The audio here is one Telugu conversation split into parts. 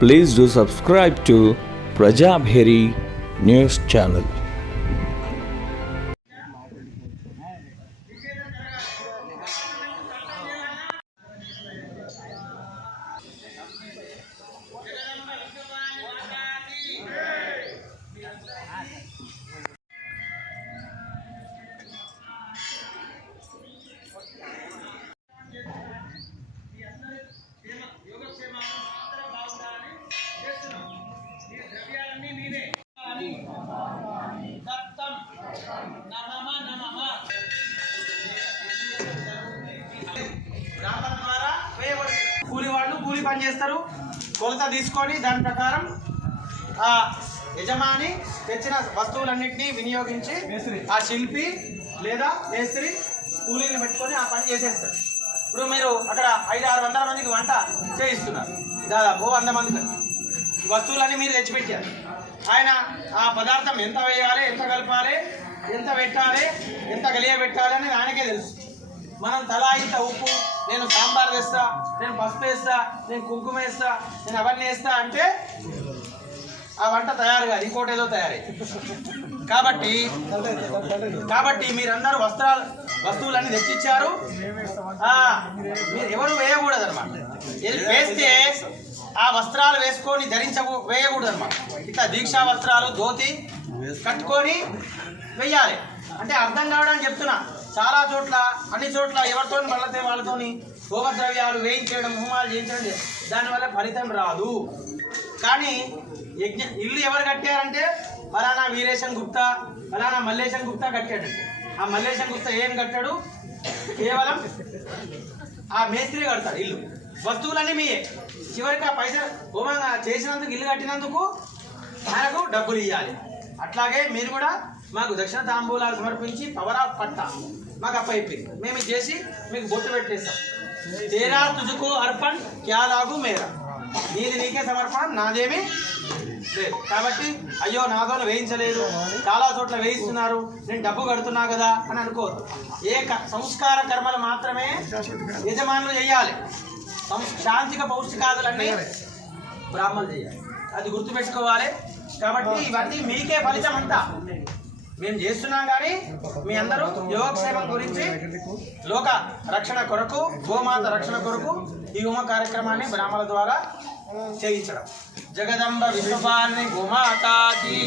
Please do subscribe to Prajabheri News Channel. కూలి వాళ్ళు కూలి పని చేస్తారు. కొలత తీసుకొని దాని ప్రకారం ఆ యజమాని తెచ్చిన వస్తువులన్నింటినీ వినియోగించి ఆ శిల్పి లేదా మేస్త్రి కూలీని పెట్టుకొని ఆ పని చేసేస్తారు. ఇప్పుడు మీరు అక్కడ 500-600 మందికి వంట చేయిస్తున్నారు. దాదాపు 100 మందికి వస్తువులన్నీ మీరు తెచ్చిపెట్టారు. ఆయన ఆ పదార్థం ఎంత వేయాలి, ఎంత కలపాలి, ఎంత పెట్టాలి, ఎంత కలియబెట్టాలి అనేది ఆయనకే తెలుసు. మనం తలా ఇంత ఉప్పు, నేను సాంబార్ వేస్తా, నేను పసుపు వేస్తా, నేను కుంకుమ వేస్తా, నేను అవన్నీ వేస్తా అంటే ఆ వంట తయారు కాదు, ఇంకోటి ఏదో తయారైంది. కాబట్టి మీరందరూ వస్తువులన్నీ తెచ్చిచ్చారు. మీరు ఎవరు వేయకూడదు అనమాట. వేస్తే ఆ వస్త్రాలు వేసుకొని వేయకూడదు అనమాట. ఇట్లా దీక్షా వస్త్రాలు ధోతి కట్టుకొని వెయ్యాలి. అంటే అర్థం కావడానికి చెప్తున్నా. చాలా చోట్ల అన్ని చోట్ల ఎవరితో మళ్ళీ వాళ్ళతోని హోమద్రవ్యాలు వేయించడం, హోమాలు చేయించడం, దానివల్ల ఫలితం రాదు. కానీ ఇల్లు ఎవరు కట్టారంటే ఫలానా వీరేశం గుప్తా, ఫలానా మల్లేశం గుప్తా కట్టాడంటే ఆ మల్లేశం గుప్తా ఏం కట్టాడు? కేవలం ఆ మేస్త్రి కడతాడు ఇల్లు. వస్తువులన్నీ మీయే. చివరికి ఆ పైసలు హోమం చేసినందుకు, ఇల్లు కట్టినందుకు ఆయనకు డబ్బులు ఇవ్వాలి. అట్లాగే మీరు కూడా మాకు దక్షిణ తాంబూలాలు సమర్పించి పవర్ ఆఫ్ పట్టా మాకు అప్పయిపోయింది. మేము ఇది చేసి మీకు బొట్టు పెట్టేస్తాం. తేరా తుజుకో అర్పణ్ క్యా లాగు మేరా, నీది నీకే సమర్పణ, నాదేమీ లేదు. కాబట్టి అయ్యో నాతో వేయించలేదు, చాలా చోట్ల వేయిస్తున్నారు, నేను డబ్బు కడుతున్నా కదా అని అనుకోవద్దు. సంస్కార కర్మలు మాత్రమే యజమానులు చేయాలి. శాంతిక పౌష్టికాదులన్నీ బ్రాహ్మణులు చేయాలి. అది గుర్తుపెట్టుకోవాలి. కాబట్టి ఇవన్నీ మీకే ఫలితం అంతా మేము చేస్తున్నాం. కానీ మీ అందరూ యోగక్షేమం గురించి, లోక రక్షణ కొరకు, గోమాత రక్షణ కొరకు ఈ హోమ కార్యక్రమాన్ని బ్రాహ్మణుల ద్వారా చేయించడం. జగదంబ విశ్వపాలిని గోమాతాకి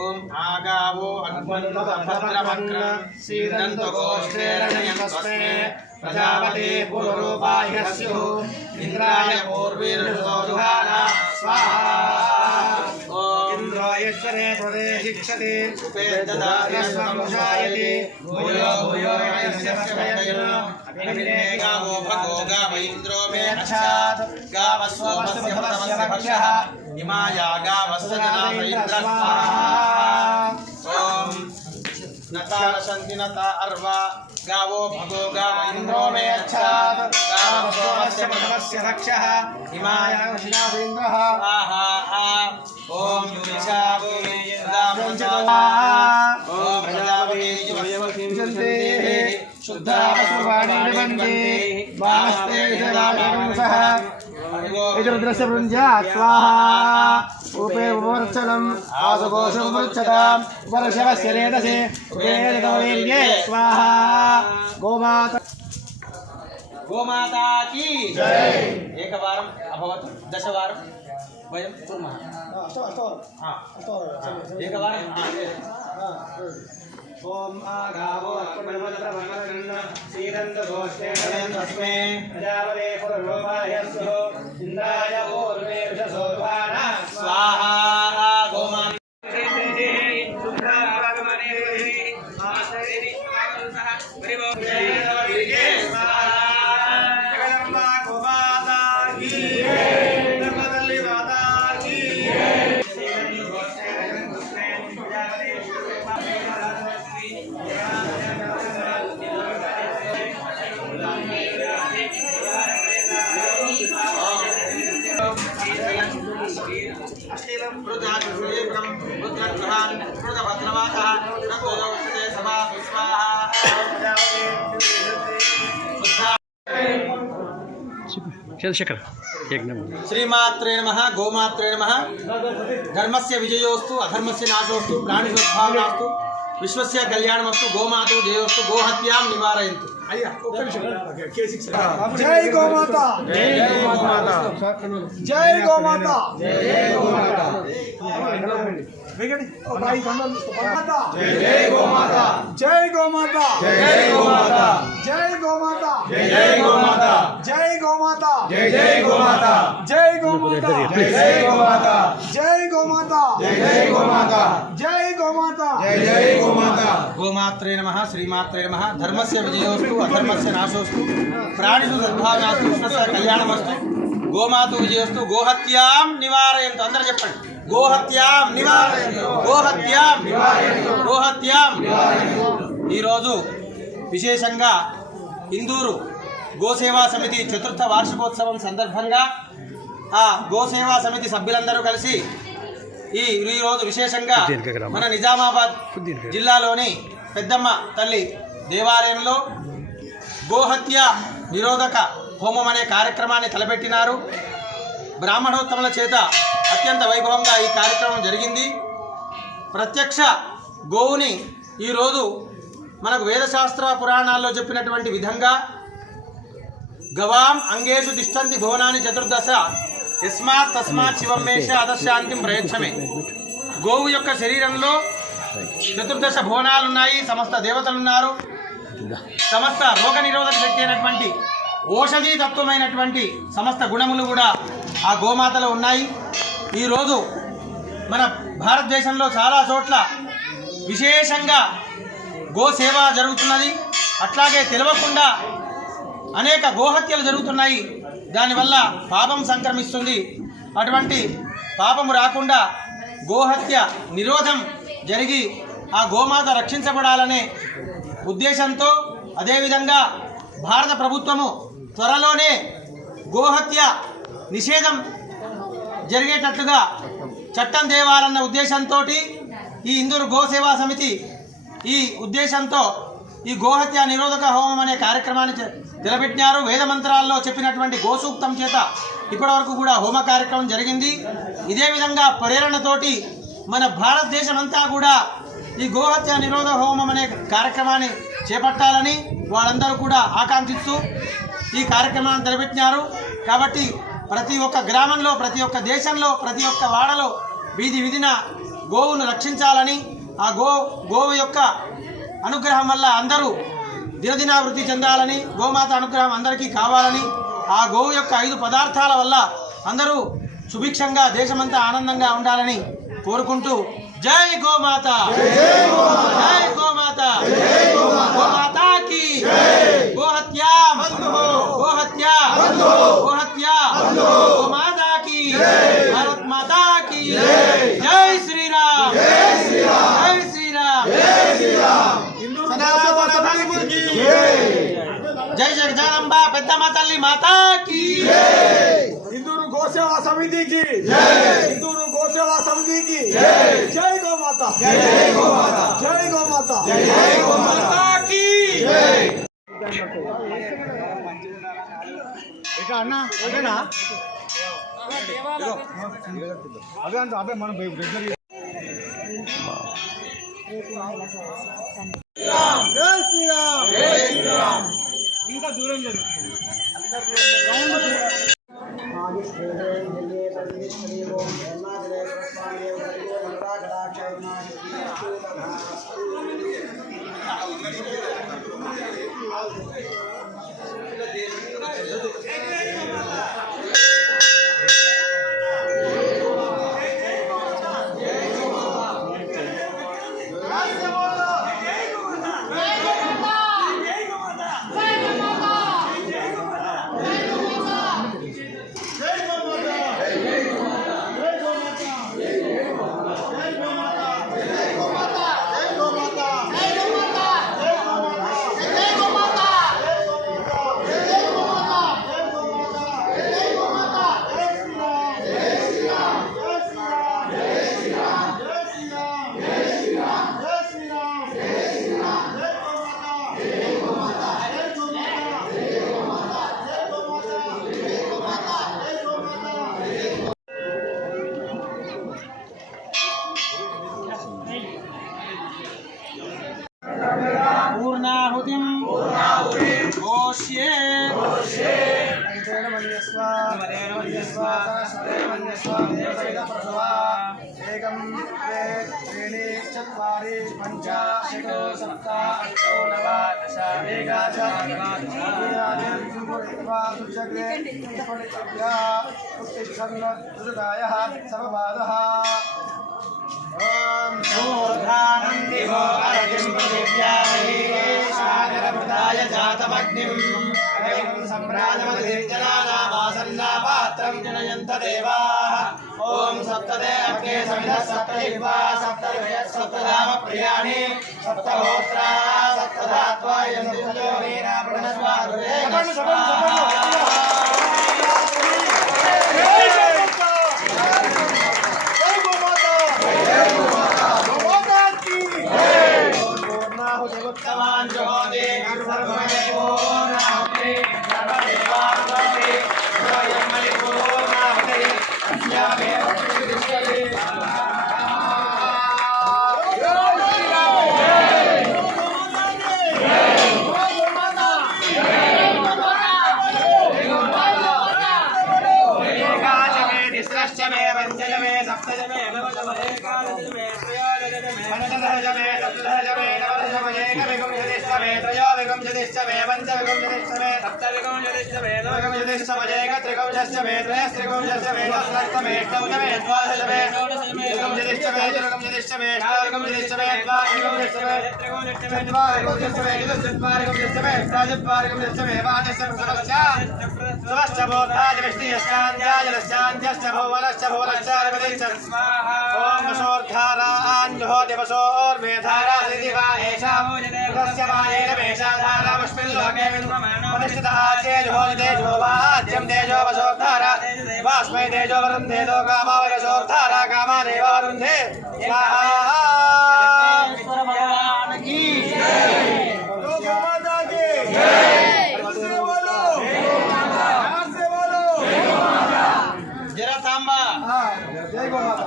ఓం ఆగావో అగ్మన్మభద్రమక్ర సీదంతగోష్ఠేరణయస్మే ప్రజాపతే పూర్వరూపాయ స్యుః ఇంద్రాయ పూర్వీర్దోదుహానా స్వాహా. ఇంద్రాయేశ్వరే త్వదే శిక్షతే ఉపేదదాయస్వముషాయతే భూయో భూయో యస్య స్వయన్ అభినే గావో భగో గావ ఇంద్రో మే అక్షాత్ గావస్వస్య భక్ష్యః ఇమాయా గావస్య జనాస ఇంద్రః. ఓం నతార సంతి నత అర్వా గావో భగో గావ ఇంద్రో మే అక్షాత్ గావస్వస్య భక్ష్యః ఇమాయా జనాస ఇంద్రః. ఆహా ఓం యుషా భూమి దామోచా ఓం ప్రజాపతి యువయవసించంతే శుద్ధావసువాణి నిబంధే మాస్తే సదానంసః యజుర్ద్రస్య వృంజా స్వాహా ఉపే ఉపవర్చనం ఆసుకోశం వృచ్చతాం ఉపర్షవస్య రేతసే ఉపేదతోర్యే స్వాహా. గోమాతా की जय. एकवारम् अभवत्, दशवारं वयं कुर्मः. एकवारं ओम आगावो अक्मनवत्रमकरन्न सीदन्तघोष्ठेनस्मे प्रजापते पुररूपाय स्युः इंद्राय पूर्वेर्षसोभाना स्वाहा. गोमाता अश्लीलं रुद्राक्षुरेकं रुद्रग्रहान् रुद्रभद्रवासः रघोदौषधे सभा स्वाहा. चंद्रशेखर श्रीमात्रे नमः गोमात्रे नमः धर्मस्य विजयोस्तु अधर्मस्य नाशोस्तु प्राणिसद्भावनास्तु विश्वस्य कल्याणमस्तु गोमातो जयोस्तु गोहत्यां निवारयन्तु। जय गोमाता जय गोमाता जय गोमाता जय गोमाता जय गोमाता जय गोमाता जय गोमाता जय गोमाता जय गोमाता जय गोमाता जय गोमाता जय गोमाता जय गोमाता जय गोमाता जय गोमाता जय गोमाता जय गोमाता जय गोमाता गोमात्रे नमः श्रीमात्रे नमः धर्मस्य विजयोस्तु अधर्मस्य नाशोस्तु प्राणिषु सद्भावनास्तु विश्वस्य कल्याणमस्तु गोमातु विजयोस्तु गोहत्यां निवारयन्तु। అందరూ చెప్పండి గోహత్యాం నివారయంతు గోహత్యాం నివారయంతు గోహత్యాం నివారయంతు। ఈరోజు విశేషంగా ఇందూరు గోసేవా సమితి చతుర్థ వార్షికోత్సవం సందర్భంగా ఆ గోసేవా సమితి సభ్యులందరూ కలిసి ఈరోజు విశేషంగా మన నిజామాబాద్ జిల్లాలోని పెద్దమ్మ తల్లి దేవాలయంలో గోహత్య నిరోధక హోమం అనే కార్యక్రమాన్ని తలపెట్టినారు. బ్రాహ్మణోత్తముల చేత అత్యంత వైభవంగా ఈ కార్యక్రమం జరిగింది. ప్రత్యక్ష గోవుని ఈరోజు మనకు వేదశాస్త్ర పురాణాల్లో చెప్పినటువంటి విధంగా గవాం అంగేషు తిష్టంతి భువనాని చతుర్దశ యస్మాత్ తస్మాత్ శివమేష అదశాంతిం ప్రయచ్చమే. గోవు యొక్క శరీరంలో చతుర్దశ భువనాలున్నాయి, సమస్త దేవతలున్నారు, సమస్త రోగ నిరోధక శక్తి అయినటువంటి ఓషధీ తత్వమైనటువంటి సమస్త గుణములు కూడా ఆ గోమాతలో ఉన్నాయి. ఈరోజు మన భారతదేశంలో చాలా చోట్ల విశేషంగా గోసేవ జరుగుతున్నది. అట్లాగే తెలియకుండా అనేక గోహత్యలు జరుగుతున్నాయి. దానివల్ల పాపం సంక్రమిస్తుంది. అటువంటి పాపము రాకుండా గోహత్య నిరోధం జరిగి ఆ గోమాత రక్షించబడాలనే ఉద్దేశంతో, అదేవిధంగా భారత ప్రభుత్వము త్వరలోనే గోహత్య నిషేధం జరిగేటట్లుగా చట్టం తేవాలన్న ఉద్దేశంతో ఈ ఇందూరు గోసేవా సమితి ఈ ఉద్దేశంతో ఈ గోహత్య నిరోధక హోమం అనే కార్యక్రమాన్ని నిలబెట్టినారు. వేద మంత్రాల్లో చెప్పినటువంటి గోసూక్తం చేత ఇప్పటివరకు కూడా హోమ కార్యక్రమం జరిగింది. ఇదే విధంగా ప్రేరణతోటి మన భారతదేశం అంతా కూడా ఈ గోహత్య నిరోధక హోమం అనే కార్యక్రమాన్ని చేపట్టాలని వాళ్ళందరూ కూడా ఆకాంక్షిస్తూ ఈ కార్యక్రమాన్ని నిలబెట్టినారు. కాబట్టి ప్రతి ఒక్క గ్రామంలో, ప్రతి ఒక్క దేశంలో, ప్రతి ఒక్క వాడలో వీధి విధిన గోవును రక్షించాలని, ఆ గోవు యొక్క అనుగ్రహం వల్ల అందరూ దినదినావృత్తి చెందాలని, గోమాత అనుగ్రహం అందరికీ కావాలని, ఆ గోవు యొక్క 5 పదార్థాల వల్ల అందరూ సుభిక్షంగా దేశమంతా ఆనందంగా ఉండాలని కోరుకుంటూ జై గోమాత జై గోమాత గోమాతాకి గోహత్యా గోహత్యా గోహత్యా గోమాతాకి భారత్ మాతాకి జై శ్రీరామ్ జై శ్రీరామ్ జై జగదాంబ పెద్దమ్మ తల్లి మాతాకి ఇందూరు గోసేవా సమితికి ఇందూరు గోసేవా సమితికి జై గోమాత జై గోమాత జై గోమాత జై గోమాతకి ఇక అన్న అదేనా అదే అంటే అదే మనం జై శ్రీరామ్ జై శ్రీరామ్ ఇంకా దూరం జరుగుతుంది. జై एकं द्वे त्रीणि चत्वारि पञ्च षट् सप्त अष्ट नव दश एकादश समवादः ॐ शूर्धानन्दिवो अरजिं पृथिव्याय जातमग्निम् अग्निं सम्राजमधिर्जनानामासन्नापात्रं जनयन्त देवाः ॐ सप्तदे अग्ने समिधः सप्तजिह्वा सप्तधाम प्रियाणि सप्तहोत्रा सप्तधात्वा यन्तो वीरा प्रणस्वारुदे वास्मै तेजो वरुन्धे दो कामावयसोर्धारा कामानेव वरुन्धे स्वाहा भगवान की जय गौ माता की जय बोलो ध्यान से बोलो जरा सांबा जय गौ माता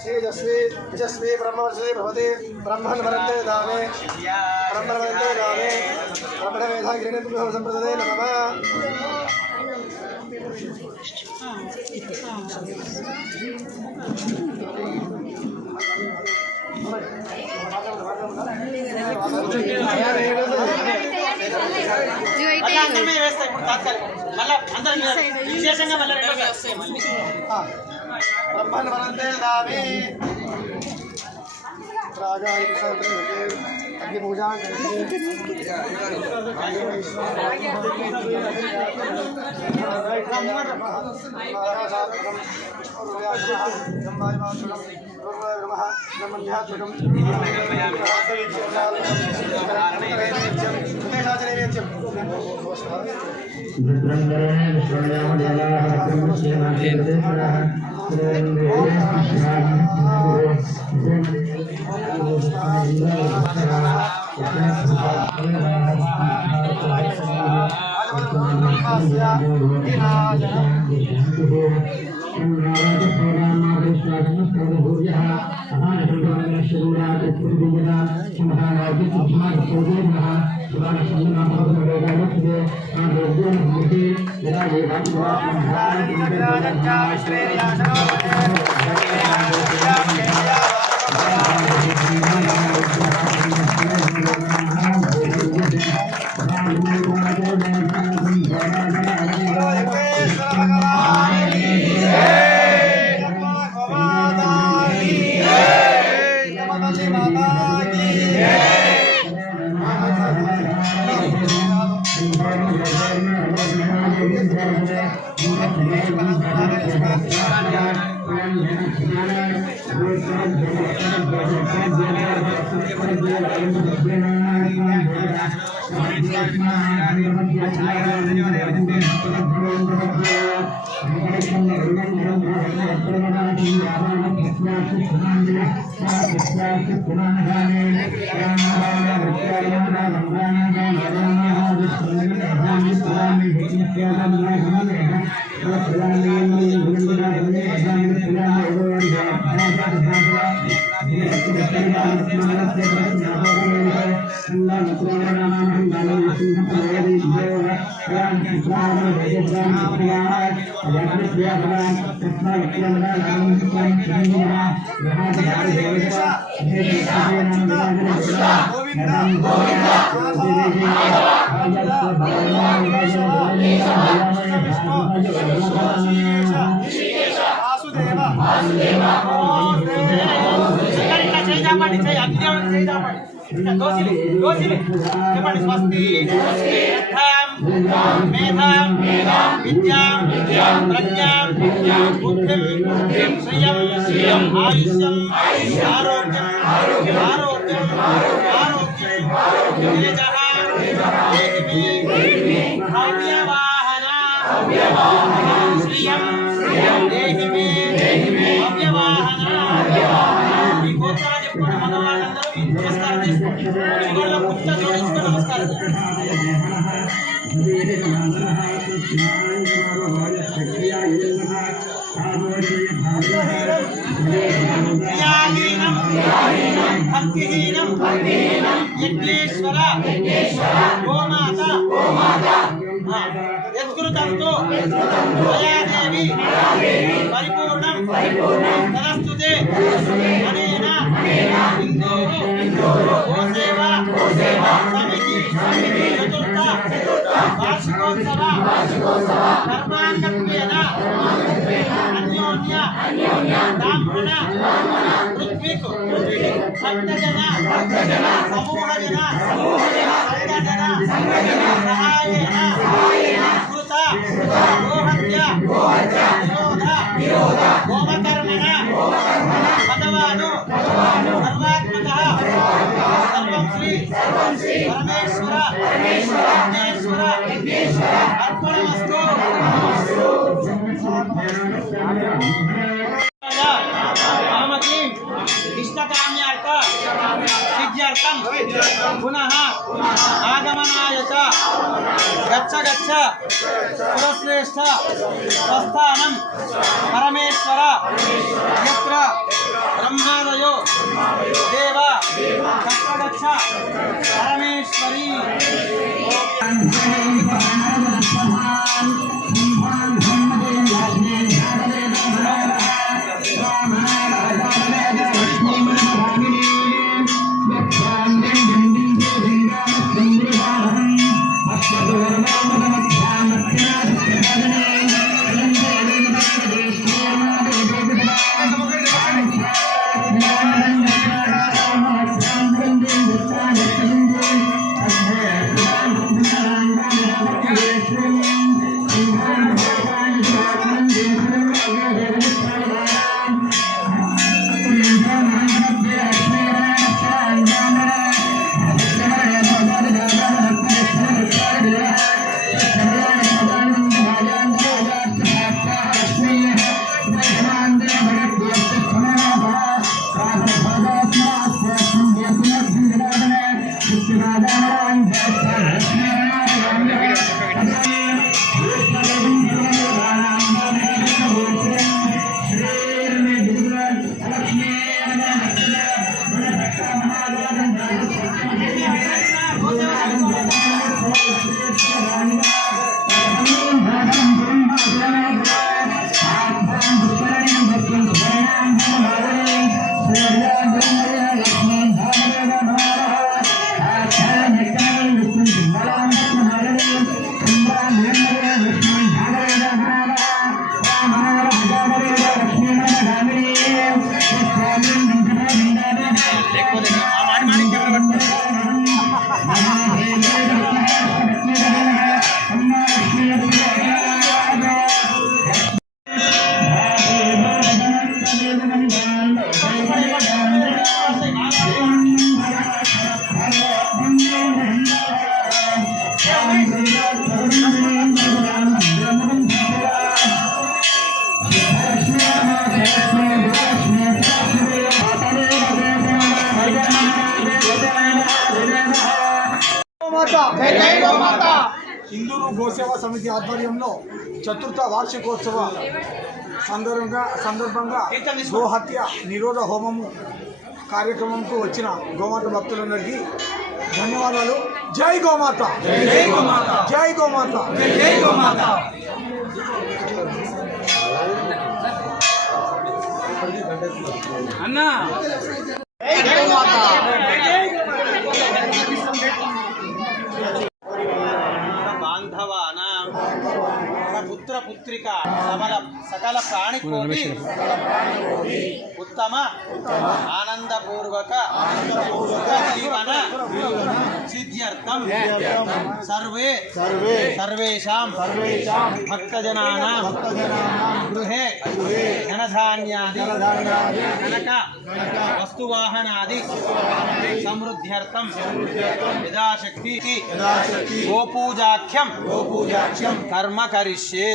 तेजस्वी यशस्वी ब्रह्मवर्षे भवति ब्रह्मन् वरन्ते दामे ब्रह्मन् वरन्ते दामे ब्रह्मणमेधा गिरिणेभ्यो सम्प्रददे नमः ब्रह्मन् वरन्ते दामे राजा अग्निपूजा माता చెప్పండి స్వస్తి మేధాం విద్యాం ప్రజ్ఞాం బుద్ధిం శ్రియం ఆయుష్యం ఆరోగ్యం తేజః దేహిమి భవ్యవాహన శ్రియం దేహిమి భవ్యవాహన. ఈ గోత్రాలు చెప్పుకున్న మగవాళ్ళందరూ నమస్కారం చేసుకోండి. కుర్చీ జోడించుకొని నమస్కారం భక్తిహీనం యజ్ఞేశ్వర గోమాత యత్కృతంతో దయాదేవి పరిపూర్ణం తదస్తుతే అనేన ఇందోరు గోసేవ సమితి చతుర్థ వార్షికోత్సవ కర్మాంగత్వేన అన్యోన్య బ్రాహ్మణ ఋత్విక్ భక్తజన సమూహజన సంఘజన సహాయేన కృత గోహత్య నిరోధ గోమకర్మణ భగవాను సర్వాత్మకః సర్వం శ్రీ పరమేశ్వర విఘ్నేశ్వర అర్పణమస్తు. ఇష్టకామ్యార్థ సిద్ధ్యర్థం పునః ఆగమనాయ చ గచ్చ పురశ్రేష్ఠ స్వస్థానం పరమేశ్వర యత్ర బ్రహ్మాదయో దేవ గచ్చ పరమేశ్వరీ. గోమాత జై గోమాత హిందూ గోసేవా సమితి ఆధ్వర్యంలో చతుర్థ వార్షికోత్సవ సందర్భంగా గోహత్య నిరోధ హోమము కార్యక్రమంకు వచ్చిన గోమాత భక్తులందరికీ ధన్యవాదాలు. జై గోమాత, జై గోమాత, జై గోమాత, జై గోమాత. అన్నా జై గోమాత. బాంధవానాం పుత్ర పుత్రిక సకల ప్రాణికోటి ఉత్తమ ఆనందపూర్వక జీవన సిద్ధ్యర్థం సర్వేషాం భక్తజనానాం గృహే ధనధాన్యాది కనక వస్తువాహనాది సమృద్ధ్యర్థం యథాశక్తి గోపూజాఖ్యం కర్మ కరిష్యే.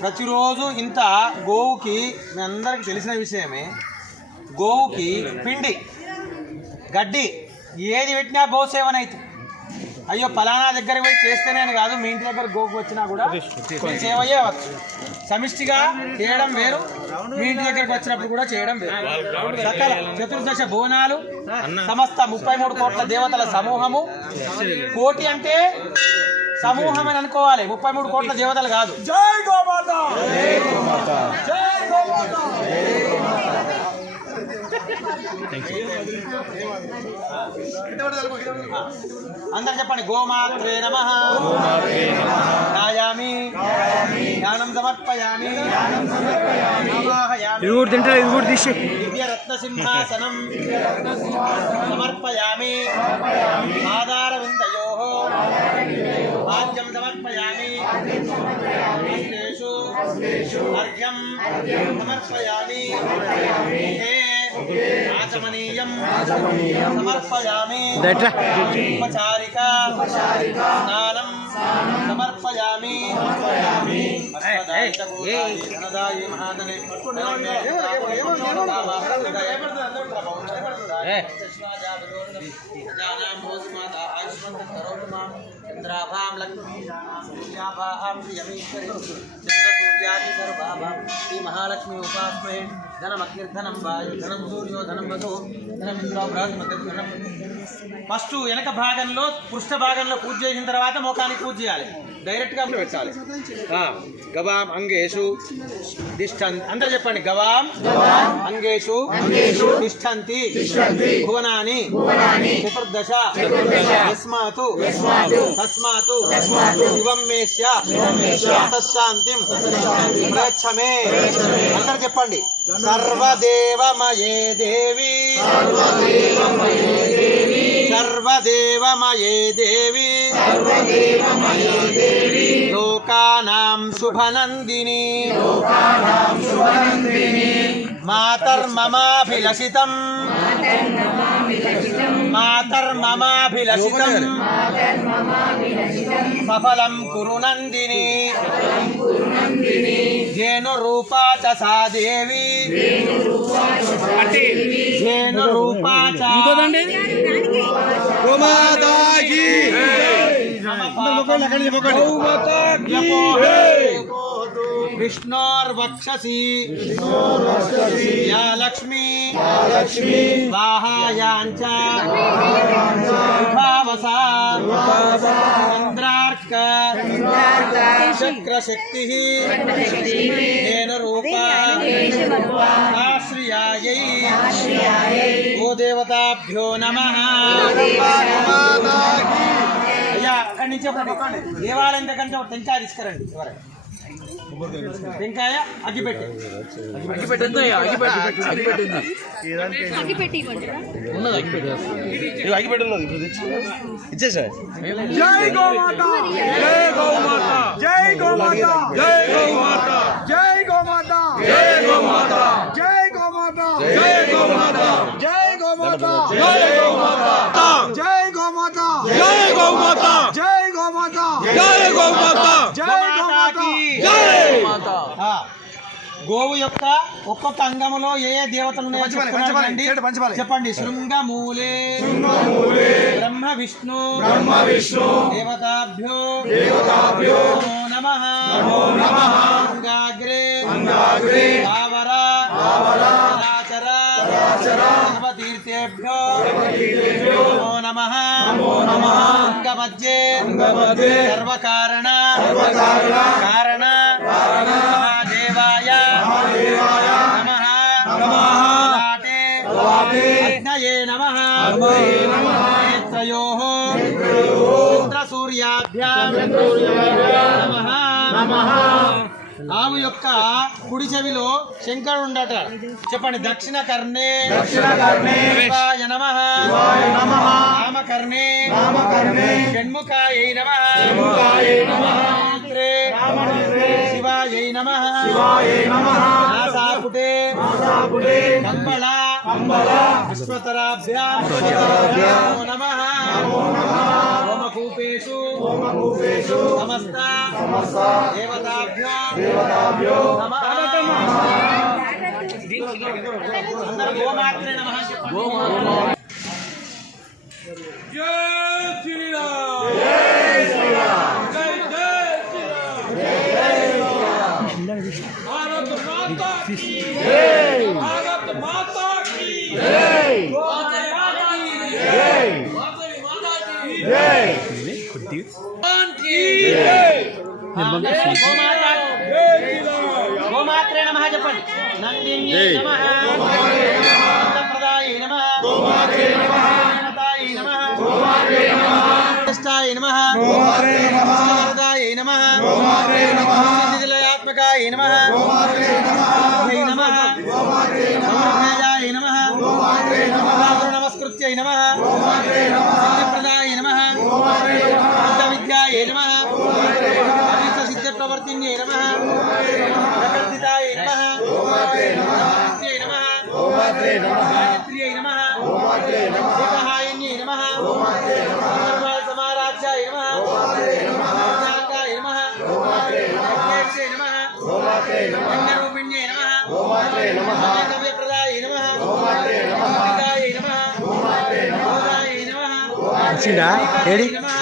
ప్రతిరోజు ఇంత గోవుకి మీ అందరికి తెలిసిన విషయమే, గోవుకి పిండి గడ్డి ఏది పెట్టినా గోసేవనైతే. అయ్యో ఫలానా దగ్గరికి పోయి చేస్తేనే అని కాదు, మీ ఇంటి దగ్గర గోకు వచ్చినా కూడా సేవ చేయవచ్చు. సమిష్టిగా చేయడం వేరు, మీ ఇంటి దగ్గరికి వచ్చినప్పుడు కూడా చేయడం వేరు. సకల చతుర్దశ భువనాలు, సమస్త 33 కోట్ల దేవతల సమూహము. కోటి అంటే సమూహం అని అనుకోవాలి, 33 కోట్ల దేవతలు కాదు. జై గోమాత, జై గోమాత, జై గోమాత. అందరు చెప్పండి. గోమాత్రే నమః గాయామి జ్ఞానం సమర్పయామి ఆవాహయామి దివ్యరత్న సింహాసనం సమర్పయామి ఆధారవిందయోః భాగ్యం సమర్పయామి అర్ఘ్యం సమర్పయామి ఆచమనీయం సమర్పయామి ఉపచారిక స్నానం సమర్పయామి ధనదాయి మహాదనే చంద్రాభాం లక్ష్మీభాం చంద్రసూర్యాది సర్వాభాం శ్రీ మహాలక్ష్మి ఉపాస్మహే. ధనమకీర్ధనం వాయు ధనం సూర్యో ధనం వధు ధనమింద్రో బృహస్పతిర్ధనం. ఫస్ట్ వెనక భాగంలో పృష్ఠ భాగంలో పూజ చేసిన తర్వాత మోకానికి పూజ చేయాలి, డైరెక్ట్గా పెట్టాలి. గవాం అంగేషు తిష్టంతి. అందరూ చెప్పండి. గవాం అంగేషు తిష్టంతి భువనాని చతుర్దశ యస్మాతు తస్మాతు శివం మేష్య తశాంతిం ప్రయచ్చమే. అందరూ చెప్పండి. సర్వదేవమయే దేవి సర్వదేవమయే దేవి లోకానాం శుభనందిని మాతర్మమాభిలషితం సఫలం కురు నందిని జేనురూపా చ సా దేవి జేనురూపా చ విష్ణోర్వక్షసి యా లక్ష్మీ వాహాయాంచ భావసా చంద్రార్క చక్రశక్తి తేనరూపా ఆశ్రయాయై గోదేవతాభ్యో నమః. అయ్యా అక్కడి నుంచి ఒక దేవాలయం దగ్గర నుంచి ఒక టెంకాయ తీసుకురండి. టెంకాయ అగ్గిపెట్టి ఇచ్చేసా. జై గోమాత, జై గోమాత, జై గోమాత, జై గోమాత, జై గోమాత, జై గోమాత, జై గోమాత, జై గోమాత, జై గోమాత, జై గోమాత, జై గోమాత, జై గోమాత, జై గోమాత, జై గోమాత, జై గోమాత, జై గోవు యొక్క ఒక్కొక్క అంగములో ఏ ఏ దేవతలు ఉన్నాయో చెప్తున్నారండి. చెప్పండి. శృంగమూలే బ్రహ్మ విష్ణు దేవతాభ్యో నమో నమః అంగాగ్రే చరాచర సర్వతీర్థేభ్యో నమో నమః అంగమధ్యే సర్వకారణ కారణ మహాదేవాయ నమః అగ్నయే నమః నేత్రయోః చంద్రసూర్యాభ్యాం నమః. ఆవు యొక్క కుడి చెవిలో శంకరుడు ఉండట. చెప్పండి. దక్షిణ కర్ణే శివాయ నమః నామకర్ణే షణ్ముఖాయై నమః శివాయై నమః నాసాకుటే కంబళ విశ్వతరాభ్యాం నమో నమః హోమకూపేషు సమస్త దేవతాభ్యో నమః. అందరూ గోమాత్రే నమః చెప్పండి. జై శ్రీరామ్ జై శ్రీరామ్ జై శ్రీరామ్ భారత మాతా కీ జై భారత మాతా కీ జై మాతా కీ జై మాతా కీ జై గోమాత్రే నమః చెప్పండి. నందిన్యై నమః సంప్రదాయై నమః గణపతాయై నమః జ్యేష్ఠాయై నమః వరదాయై నమః నిధిలయాత్మకాయై నమః నమః నమస్కృత్యై నమః సిద్ధిప్రదాయై నమః విద్యాయై నమః సిద్ధిప్రవర్తిన్యై నమః ప్రకర్దితాయై నమః గాయత్ర్యై నమః ఏకహాయన్యై నమః సమారాధ్యాయ నమః జ్ఞానకాయ నమః అగ్నేక్షై నమః లింగరూపిణ్యై నమః కవ్యప్రదాయై నమః అమృతాయై నమః భోగాయై నమః ఏడి నమః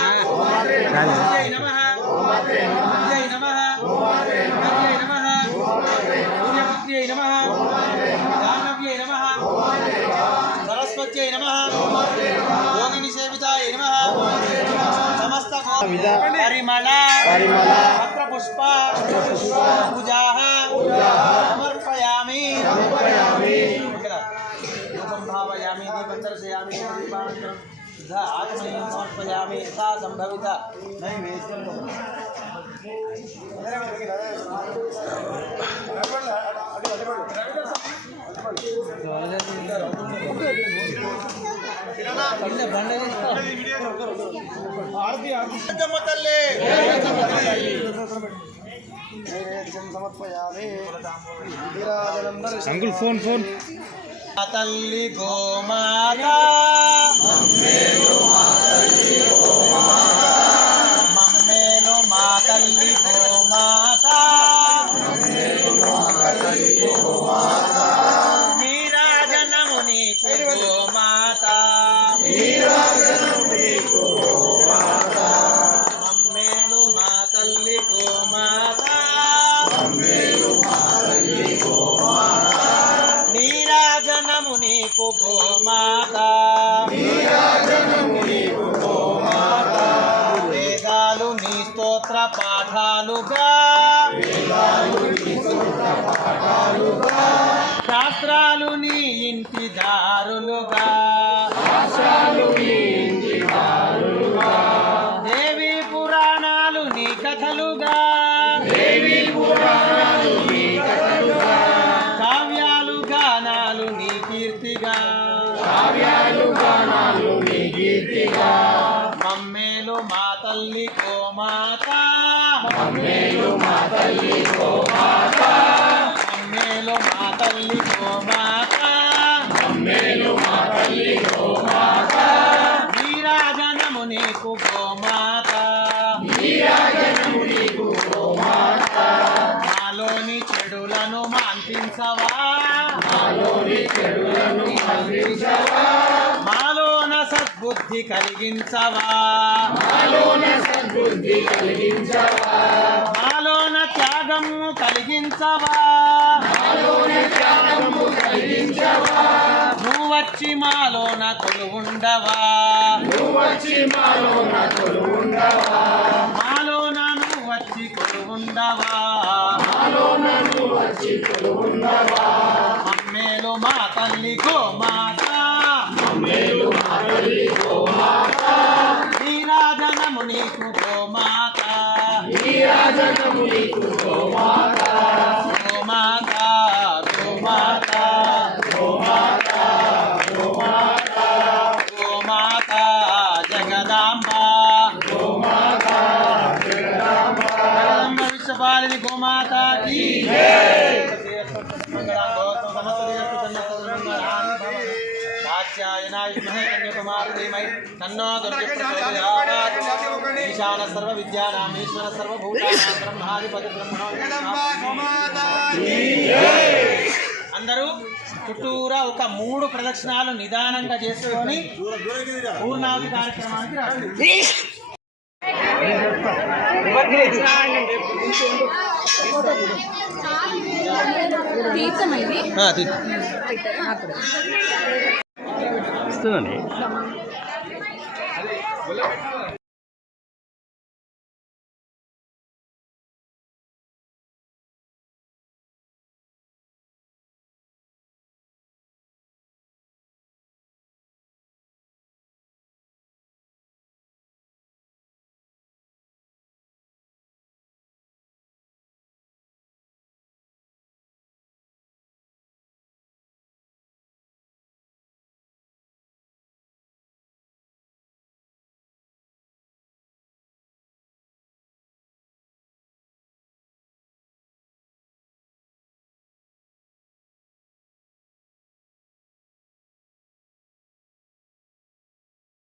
పుణ్యపుత్ర్యై నమః దానవ్యై నమః సరస్వత్యై నమః యోగిని సేవితాయై నమః సమస్త పరిమళ పత్రపుష్ప పూజాః సమర్పయామి. రూపం భావయామి దీపం దర్శయామి ఆత్మయం సమర్పయామి యథా సంభవిత నైవేద్యం. అంకుల్ ఫోన్ తల్లి గోమాతా మమ్మేలు మా తల్లి గోమాతా నీరాజనము నీకు గోమాతా మమ్మేలు మా తల్లి గోమాతా నీరాజనము నీకు గోమాతా వేదాలు నీ స్తోత్ర పాఠాలుగా శాస్త్రాలు నీ ఇంటి దారులుగా దేవి పురాణాలు నీ కథలుగా కావ్యాలు గానాలు నీ కీర్తిగా మమ్మేలు మా తల్లి గోమాతా మమ్మేలు మా తల్లి గోమాతా నీరాజనము నీకు గోమాతా మాలోని చెడులను మాంత మాలోన సద్బుద్ధి కలిగించవా మాలోన త్యాగము కలిగించవా నువ్వు వచ్చి మాలోన కొలువుండవా మాలోన నువ్వు వచ్చి కొలువుండవా మమ్మేలు మా తల్లి గోమాత నీరాజనము నీకు గోమాత గోమాత గోమాత గోమాత జగదాంబ జగదాంబ విశ్వపాలిని గోమాత की ఈశాన సర్వ విద్యానాం ఈశ్వర సర్వభూతానాం బ్రహ్మాధిపతి బ్రహ్మణో అందరూ చుట్టూరా ఒక 3 ప్రదక్షిణాలు నిదానంగా చేసుకొని పూర్ణావతి కార్యక్రమానికి రావాలి. ఇస్తుందండి.